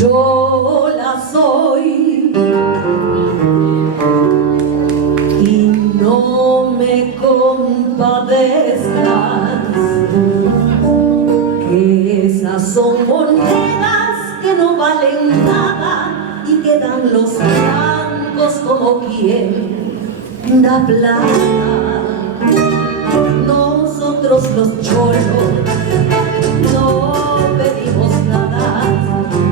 Yo la soy y no me compadezcas, que esas son monedas que no valen nada y quedan los blancos como quien da plata. Nosotros los cholos no pedimos nada,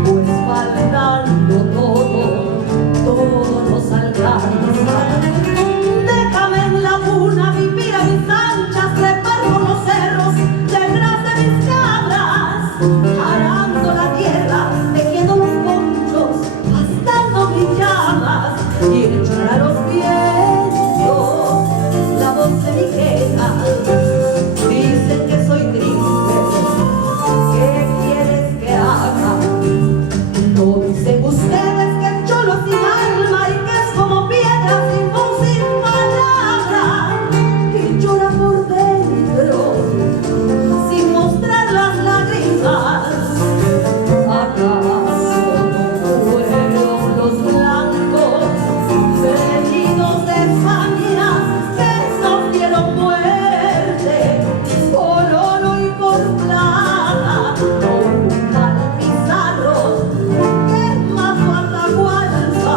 pues faltando todo nos alcanza. Déjame en la cuna vivir a mis anchas, trepar por los cerros detrás de mis cabras, arando la tierra, tejiendo los ponchos, gastando mis llamas y echar a los vientos la voz de mi queja. Dicen que soy triste, ¿qué quieres que haga? No dicen ustedes que el cholo sin alma y que es como piedra sin voz, sin palabra, y llora por dentro sin mostrar las lágrimas. ¿Acaso no fueron los blancos venidos de España que nos dieron muerte por oro y por plata? Por pizarros que mató a Atahualpa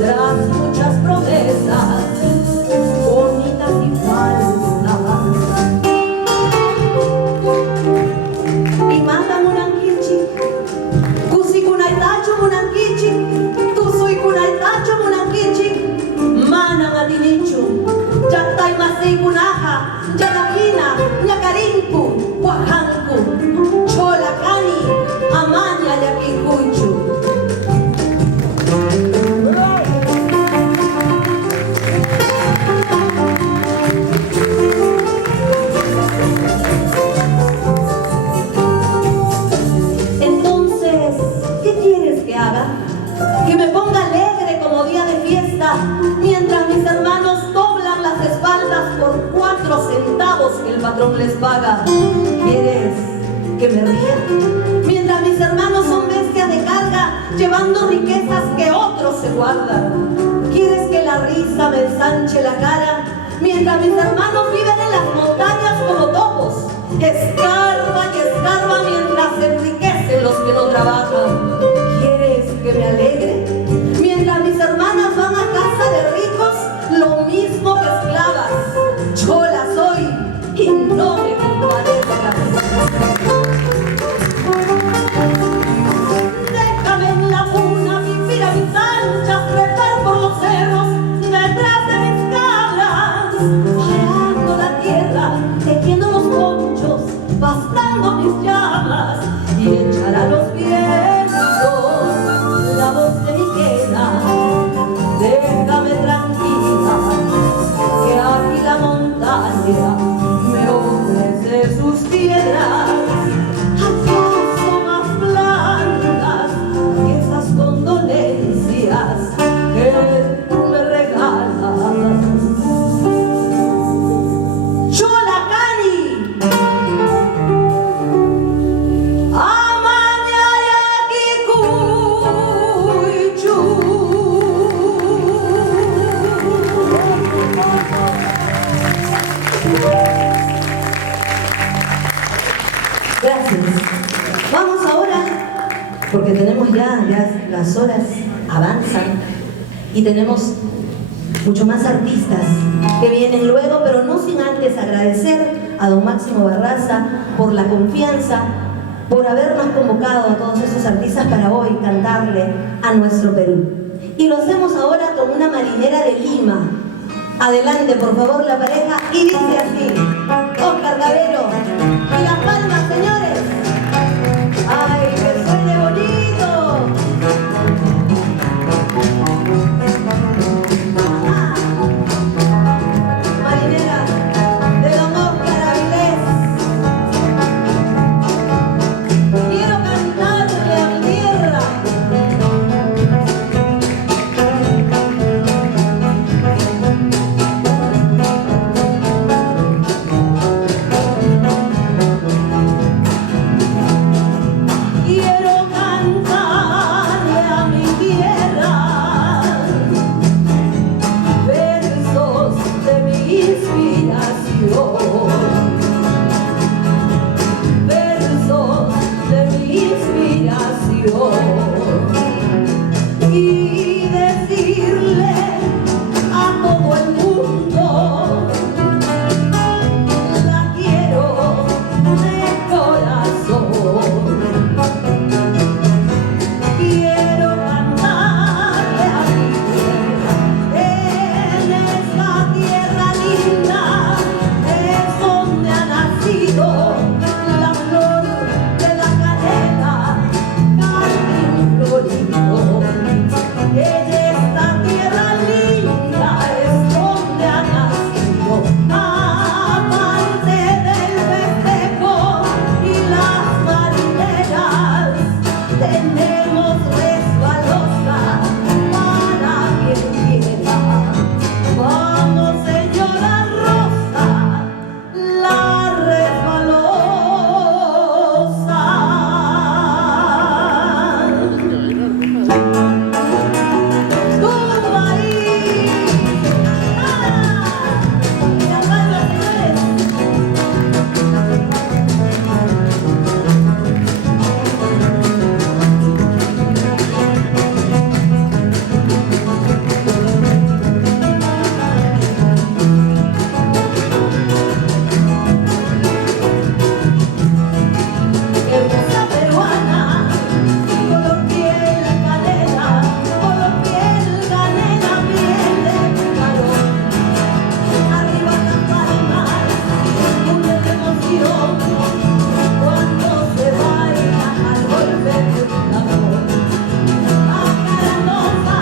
tras muchas promesas bonitas y falsas. Y manda Munanquichi, Cusicunaitacho Munanquichi, Tusuicunaitacho Munanquichi, Mana Matinichu, Yatay Masikunaja, Yalakina, Ñacarincu, Huajancu, Cholacani, Amaña Yaquincuchu. Entonces, ¿qué quieres que haga? Que me ponga alegre como día de fiesta, mientras mis hermanos doblan las espaldas por 4 centavos que el patrón les paga. ¿Quieres que me ría? Mientras mis hermanos son bestias de carga, llevando riquezas que otros se guardan. ¿Quieres que la risa me ensanche la cara? Mientras mis hermanos viven en las montañas como topos, escarban y escarban mientras se enriquecen los que no trabajan. ¿Quieres que me alegre? Mientras mis hermanas van a casa de ricos, lo mismo que esclavas. Yo la soy y no me compadezcas. Déjame en la cuna vivir a mis anchas, trepar por los cerros detrás de mis cabras, arando la tierra, tejiendo los ponchos, bastando mis llamas y echar a los vientos la voz de mi queda. Déjame tranquila, que aquí la montaña me ofrece sus piedras, acaso más blancas que esas condolencias que tú me regalas. Cholacani, Amaña Yaquincuchu. Gracias. Vamos ahora, porque tenemos ya las horas avanzan y tenemos mucho más artistas que vienen luego, pero no sin antes agradecer a don Máximo Barraza por la confianza, por habernos convocado a todos esos artistas para hoy cantarle a nuestro Perú. Y lo hacemos ahora con una marinera de Lima. Adelante, por favor, la pareja, y dice así: Oscar Cabero y las palmas, señores. ¡Ay, que suene bonito! Marinera de don Oscar Avilés. Quiero cantarle a mi tierra. y decirle a todo el mundo: la quiero de corazón. Quiero cantarle a mi tierra, en esta tierra linda es donde ha nacido la flor de la canela, carmín florido. En esta tierra linda es donde ha nacido, aparte del festejo y las marineras, tenemos resbalosa para quien quiera. Vamos, señora Rosa, la resbalosa. ¡Tú ahí! ¡Ah! ¡Ya van las señores! Hermosa peruana, color piel canela, color piel canela, piel de pícaro. Arriba las palmas, una emoción cuando se baila al golpe de un tambor. Acarandosa,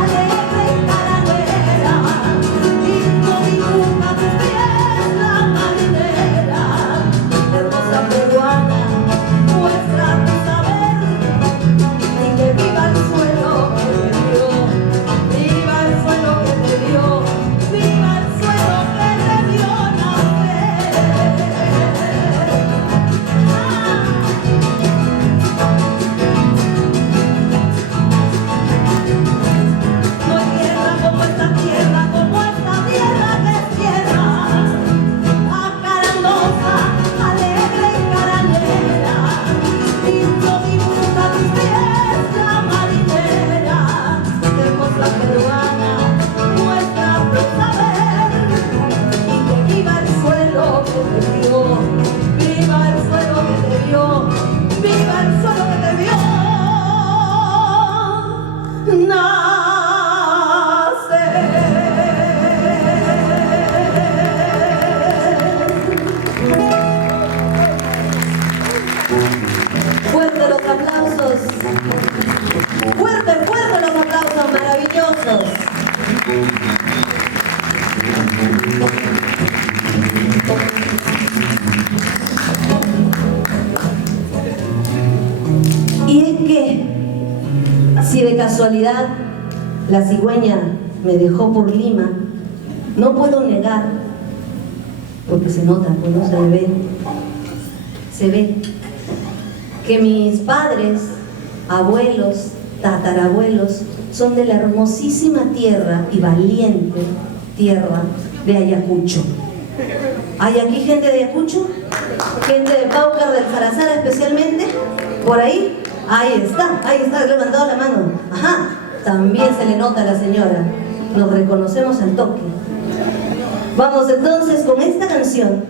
alegre y caranera, lindo dibuja tus pies la marinera. Hermosa peruana, muestra tu saber y que viva el suelo que te dio, viva el suelo que te dio, viva el suelo que te dio nacer. No hay tierra como esta tierra, como esta tierra que es tierra. Acarandosa, alegre y caranera, lindo dibuja tus pies la marinera. Hermosa peruana, muestra tu saber y que viva el suelo que te dio, viva el suelo que te dio, viva el suelo que te vio nacer. Fuerte los aplausos, fuerte, fuerte los aplausos maravillosos. Y es que, si de casualidad la cigüeña me dejó por Lima, no puedo negar, porque se nota, pues no se ve que mis padres, abuelos, tatarabuelos son de la hermosísima tierra y valiente tierra de Ayacucho. ¿Hay aquí gente de Ayacucho? ¿Gente de Paucar, del Zarazara especialmente? ¿Por ahí? Ahí está, levantado la mano. Ajá, también se le nota a la señora. Nos reconocemos al toque. Vamos entonces con esta canción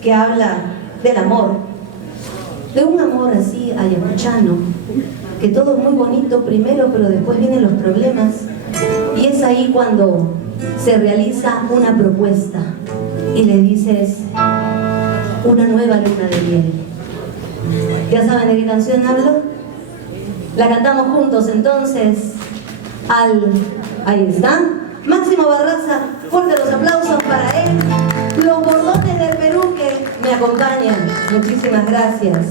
que habla del amor, de un amor así ayacuchano, que todo es muy bonito primero, pero después vienen los problemas, y es ahí cuando se realiza una propuesta y le dices una nueva luna de miel. ¿Ya saben de qué canción hablo? La cantamos juntos entonces. Ahí está, Máximo Barraza, fuerte los aplausos para él, los bordones del Perú que me acompañan. Muchísimas gracias.